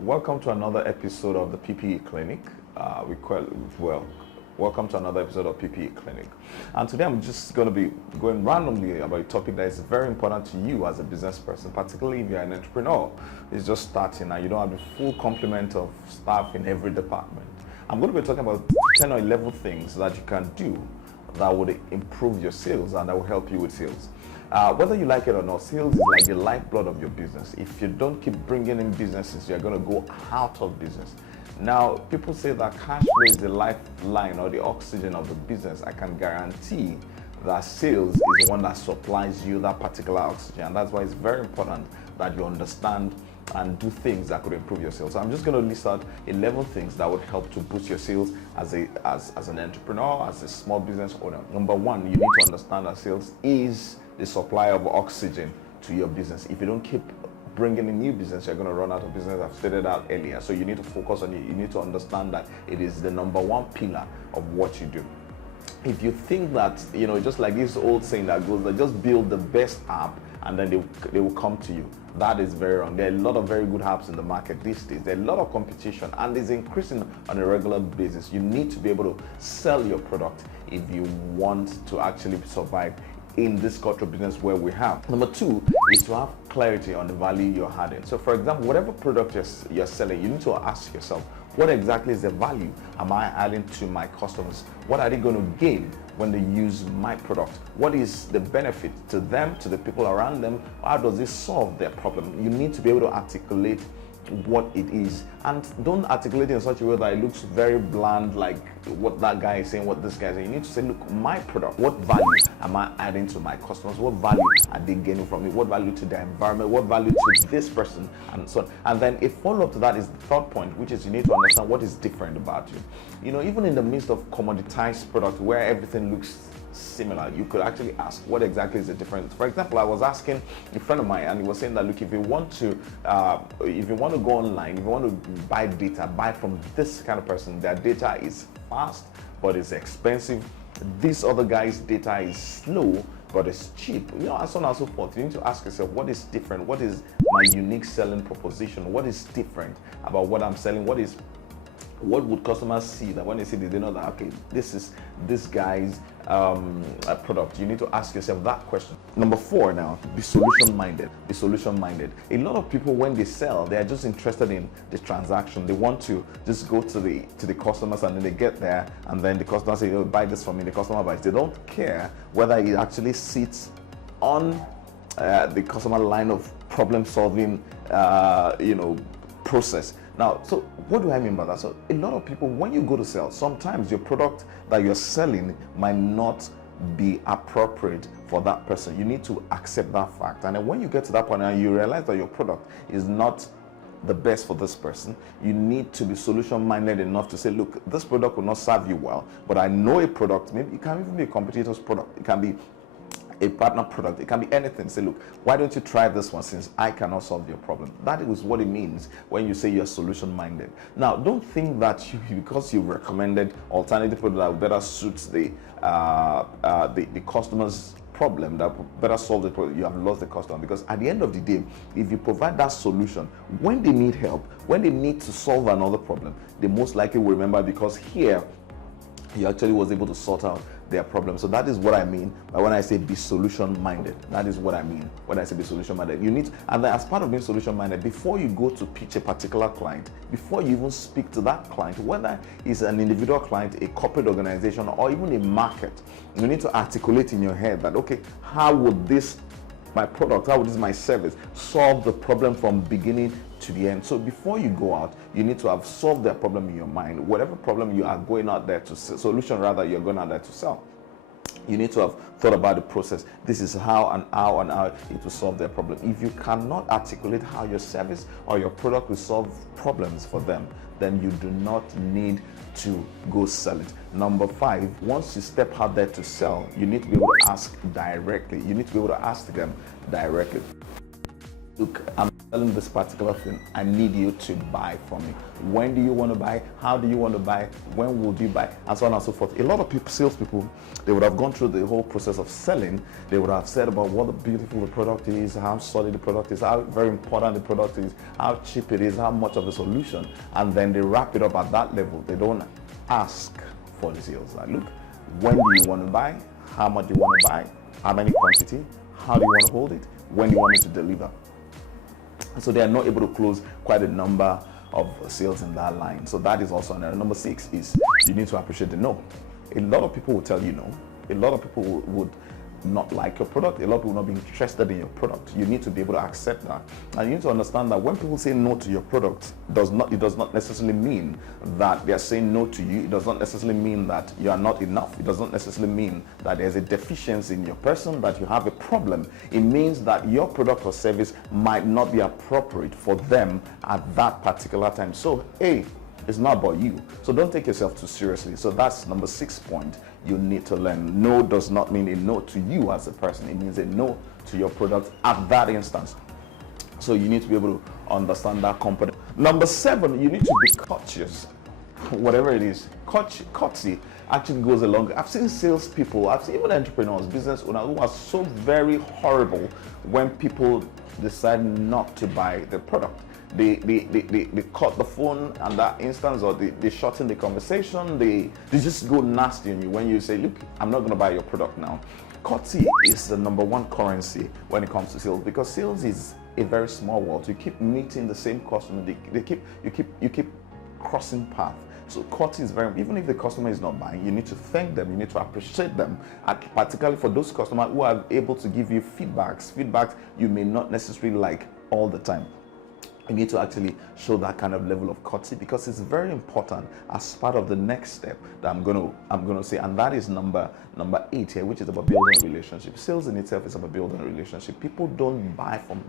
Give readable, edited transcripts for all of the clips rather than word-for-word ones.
Welcome to another episode of the PPE Clinic. Welcome to another episode of PPE Clinic. And today I'm just going to be going randomly about a topic that is very important to you as a business person, particularly if you're an entrepreneur. It's just starting and you don't have the full complement of staff in every department. I'm going to be talking about 10 or 11 things that you can do that would improve your sales and that will help you with sales. Whether you like it or not, sales is like the lifeblood of your business. If you don't keep bringing in businesses, you're going to go out of business. Now, people say that cash flow is the lifeline or the oxygen of the business. I can guarantee that sales is the one that supplies you that particular oxygen. And that's why it's very important that you understand and do things that could improve your sales. So I'm just going to list out 11 things that would help to boost your sales as an entrepreneur, as a small business owner. Number one, you need to understand that sales is the supplier of oxygen to your business. If you don't keep bringing in new business, you're going to run out of business. I've stated that earlier. So you need to focus on it. You need to understand that it is the number one pillar of what you do. If you think that, just like this old saying that goes, that just build the best app and then they will come to you. That is very wrong. There are a lot of very good apps in the market these days. There are a lot of competition and it's increasing on a regular basis. You need to be able to sell your product if you want to actually survive in this corporate business where we have. Number two is to have clarity on the value you're adding. So for example, whatever product you're selling, you need to ask yourself, what exactly is the value am I adding to my customers? What are they going to gain when they use my product? What is the benefit to them, to the people around them? How does this solve their problem? You need to be able to articulate what it is, and don't articulate it in such a way that it looks very bland, like what that guy is saying, what this guy is saying. You need to say, look, my product, what value am I adding to my customers? What value are they gaining from it? What value to the environment? What value to this person? And so on. And then a follow-up to that is the third point, which is you need to understand what is different about you. Even in the midst of commoditized product where everything looks similar, you could actually ask what exactly is the difference. For example, I was asking a friend of mine and he was saying that, look, if you want to go online, if you want to buy data, buy from this kind of person, their data is fast but it's expensive. This other guy's data is slow but it's cheap, and so on and so forth. You need to ask yourself, what is different? What is my unique selling proposition? What is different about what I'm selling? What would customers see that when they see this, they know that, okay, this is this guy's product? You need to ask yourself that question. Number four now, be solution minded. Be solution minded. A lot of people, when they sell, they are just interested in the transaction. They want to just go to the customers and then they get there and then the customer say, oh, buy this from me. The customer buys. They don't care whether it actually sits on the customer line of problem solving process. Now, so what do I mean by that? So a lot of people, when you go to sell, sometimes your product that you're selling might not be appropriate for that person. You need to accept that fact. And then when you get to that point and you realize that your product is not the best for this person, you need to be solution minded enough to say, look, this product will not serve you well, but I know a product, maybe it can even be a competitor's product, it can be a partner product, it can be anything. Say, look, why don't you try this one since I cannot solve your problem? That is what it means when you say you're solution minded. Now, don't think that because you recommended alternative product that better suits the customer's problem, that better solve the problem, you have lost the customer. Because at the end of the day, if you provide that solution, when they need help, when they need to solve another problem, they most likely will remember, because here he actually was able to sort out their problem. So that is what I mean by when I say be solution minded. That is what I mean when I say be solution minded. You need, and then as part of being solution minded, before you go to pitch a particular client, before you even speak to that client, whether it's an individual client, a corporate organization, or even a market, you need to articulate in your head that, okay, how would this, my product, how would this, my service, solve the problem from beginning to the end? So before you go out, you need to have solved that problem in your mind. Whatever problem you are going out there to sell, solution rather, you're going out there to sell, you need to have thought about the process. This is how it will solve their problem. If you cannot articulate how your service or your product will solve problems for them, then you do not need to go sell it. Number five, once you step out there to sell, you need to be able to ask directly. You need to be able to ask them directly. Look, selling this particular thing, I need you to buy from me. When do you want to buy? How do you want to buy? When will you buy? And so on and so forth. A lot of people, salespeople, they would have gone through the whole process of selling. They would have said about what beautiful the product is, how solid the product is, how very important the product is, how cheap it is, how much of the solution, and then they wrap it up at that level. They don't ask for the sales. Like, look, when do you want to buy? How much do you want to buy? How many quantity? How do you want to hold it? When do you want me to deliver? So they are not able to close quite a number of sales in that line. So that is also another. Number 6 is you need to appreciate the no. A lot of people will tell you no. A lot of people would not like your product. A lot of people will not be interested in your product. You need to be able to accept that. And you need to understand that when people say no to your product, it does not necessarily mean that they are saying no to you. It does not necessarily mean that you are not enough. It does not necessarily mean that there's a deficiency in your person, that you have a problem. It means that your product or service might not be appropriate for them at that particular time. So, hey, it's not about you. So don't take yourself too seriously. So that's number 6 point you need to learn. No does not mean a no to you as a person. It means a no to your product at that instance. So you need to be able to understand that component. Number 7, you need to be courteous. Whatever it is, courtesy actually goes along. I've seen salespeople, I've seen even entrepreneurs, business owners who are so very horrible when people decide not to buy the product. They cut the phone and that instance, or they shorten the conversation. They just go nasty on you when you say, look, I'm not going to buy your product now. Courtesy is the number 1 currency when it comes to sales, because sales is a very small world. You keep meeting the same customer. You keep crossing paths. So courtesy is very, even if the customer is not buying, you need to thank them, you need to appreciate them, and particularly for those customers who are able to give you feedbacks you may not necessarily like all the time. You need to actually show that kind of level of courtesy, because it's very important as part of the next step that I'm gonna say, and that is number 8 here, which is about building a relationship. Sales in itself is about building a relationship. People don't buy from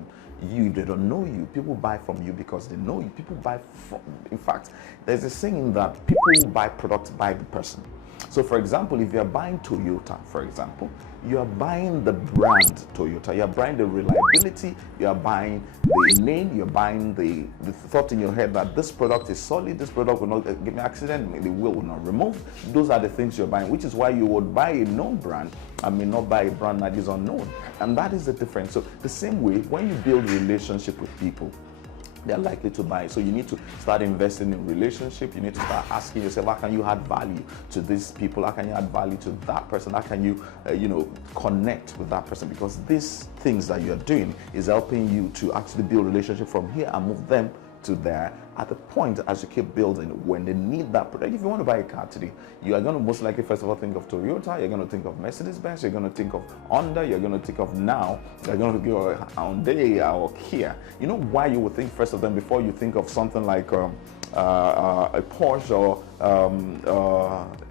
you if they don't know you. People buy from you because they know you. People buy from, in fact, there's a saying that people who buy products buy the person. So for example, if you're buying Toyota, for example, you are buying the brand Toyota, you are buying the reliability, you are buying the name, you're buying the thought in your head that this product is solid, this product will not give me accident, the wheel will not remove. Those are the things you're buying, which is why you would buy a known brand and may not buy a brand that is unknown. And that is the difference. So the same way, when you build a relationship with people, they're likely to buy. So you need to start investing in relationship. You need to start asking yourself, how can you add value to these people? How can you add value to that person? How can you, connect with that person? Because these things that you're doing is helping you to actually build a relationship from here and move them to there at the point as you keep building when they need that product. If you want to buy a car today, you are going to most likely first of all think of Toyota, you're going to think of Mercedes-Benz, you're going to think of Honda, you're going to think of now, you're going to go Hyundai or Kia. You know why you would think first of them before you think of something like a Porsche or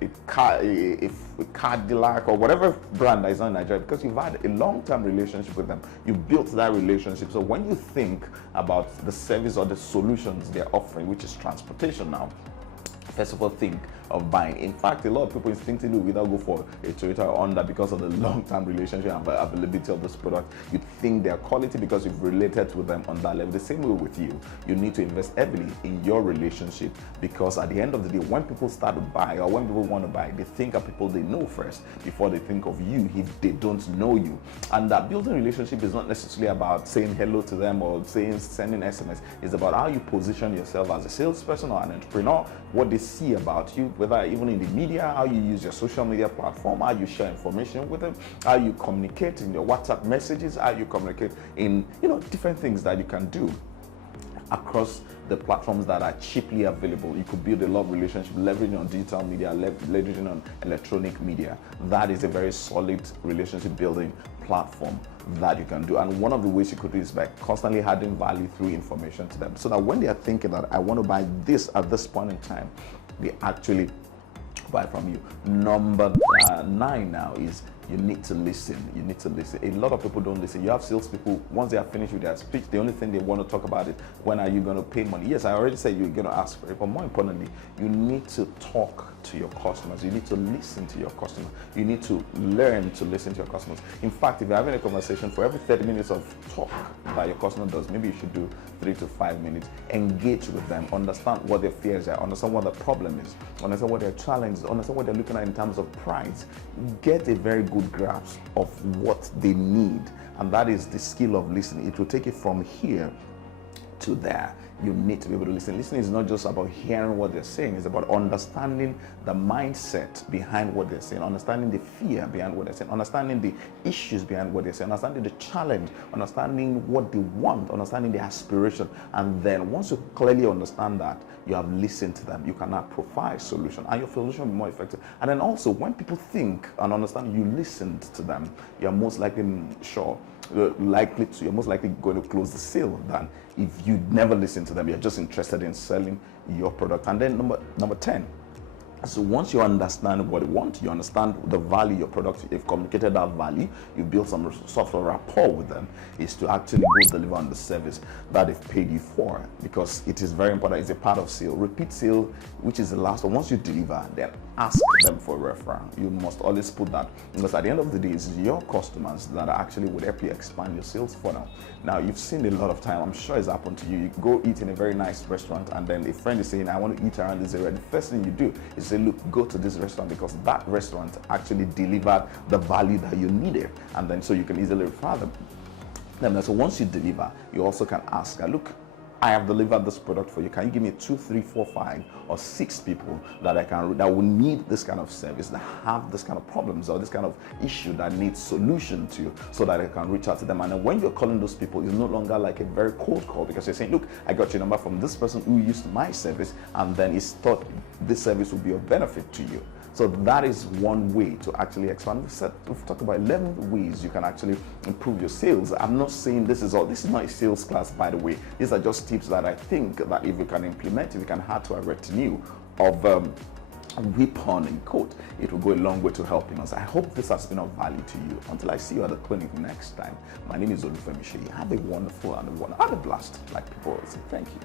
a Cadillac or whatever brand that is not in Nigeria, because you've had a long-term relationship with them. You built that relationship. So when you think about the service or the solutions they're offering, which is transportation now, first of all, think of buying. In fact, a lot of people instinctively will either go for a Toyota or Honda because of the long-term relationship and availability of this product. You think their quality because you've related to them on that level. The same way with you. You need to invest heavily in your relationship, because at the end of the day, when people start to buy or when people want to buy, they think of people they know first before they think of you if they don't know you. And that building a relationship is not necessarily about saying hello to them or sending SMS. It's about how you position yourself as a salesperson or an entrepreneur, what they see about you, whether even in the media, how you use your social media platform, how you share information with them, how you communicate in your WhatsApp messages, how you communicate in different things that you can do across the platforms that are cheaply available. You could build a lot of relationship leveraging on digital media, leveraging on electronic media. That is a very solid relationship building platform that you can do. And one of the ways you could do is by constantly adding value through information to them, so that when they are thinking that I want to buy this at this point in time, they actually buy from you. Number 9 now is You need to listen. You need to listen. A lot of people don't listen. You have salespeople, once they are finished with their speech, the only thing they want to talk about is when are you going to pay money? Yes, I already said you're going to ask for it, but more importantly, you need to talk to your customers. You need to listen to your customers. You need to learn to listen to your customers. In fact, if you're having a conversation, for every 30 minutes of talk that your customer does, maybe you should do 3 to 5 minutes. Engage with them. Understand what their fears are. Understand what the problem is. Understand what their challenges. Understand what they're looking at in terms of price. Get a very good grasp of what they need, and that is the skill of listening. It will take it from here to there. You need to be able to listen. Listening is not just about hearing what they're saying, it's about understanding the mindset behind what they're saying, understanding the fear behind what they're saying, understanding the issues behind what they're saying, understanding the challenge, understanding what they want, understanding the aspiration. And then once you clearly understand that, you have listened to them, you can now provide solution, and your solution will be more effective. And then also, when people think and understand you listened to them, you're most likely you're most likely going to close the sale than if you never listen to them. You're just interested in selling your product. And then number 10. So once you understand what you want, you understand the value of your product, you've communicated that value, you build some software rapport with them, is to actually go deliver on the service that they've paid you for, because it is very important. It's a part of sale. Repeat sale, which is the last one. Once you deliver, then ask them for a referral. You must always put that, because at the end of the day, it's your customers that actually would help you expand your sales funnel. Now, you've seen a lot of time, I'm sure it's happened to you. You go eat in a very nice restaurant, and then a friend is saying, I want to eat around this area. The first thing you do is say, look, go to this restaurant because that restaurant actually delivered the value that you needed, and then so you can easily refer them. Then, so once you deliver, you also can ask, look, I have delivered this product for you. Can you give me 2, 3, 4, 5, or 6 people that will need this kind of service, that have this kind of problems or this kind of issue that needs solution to, so that I can reach out to them. And then when you're calling those people, it's no longer like a very cold call, because you're saying, look, I got your number from this person who used my service, and then he thought this service would be of benefit to you. So that is one way to actually expand. We've talked about 11 ways you can actually improve your sales. I'm not saying this is not a sales class, by the way. These are just tips that I think that if you can implement, if you can add to a retinue of weapon in quote, it will go a long way to helping us. I hope this has been of value to you. Until I see you at the clinic next time, my name is Olufemi Sheyi. Have a wonderful and have a blast, like people always say. Thank you.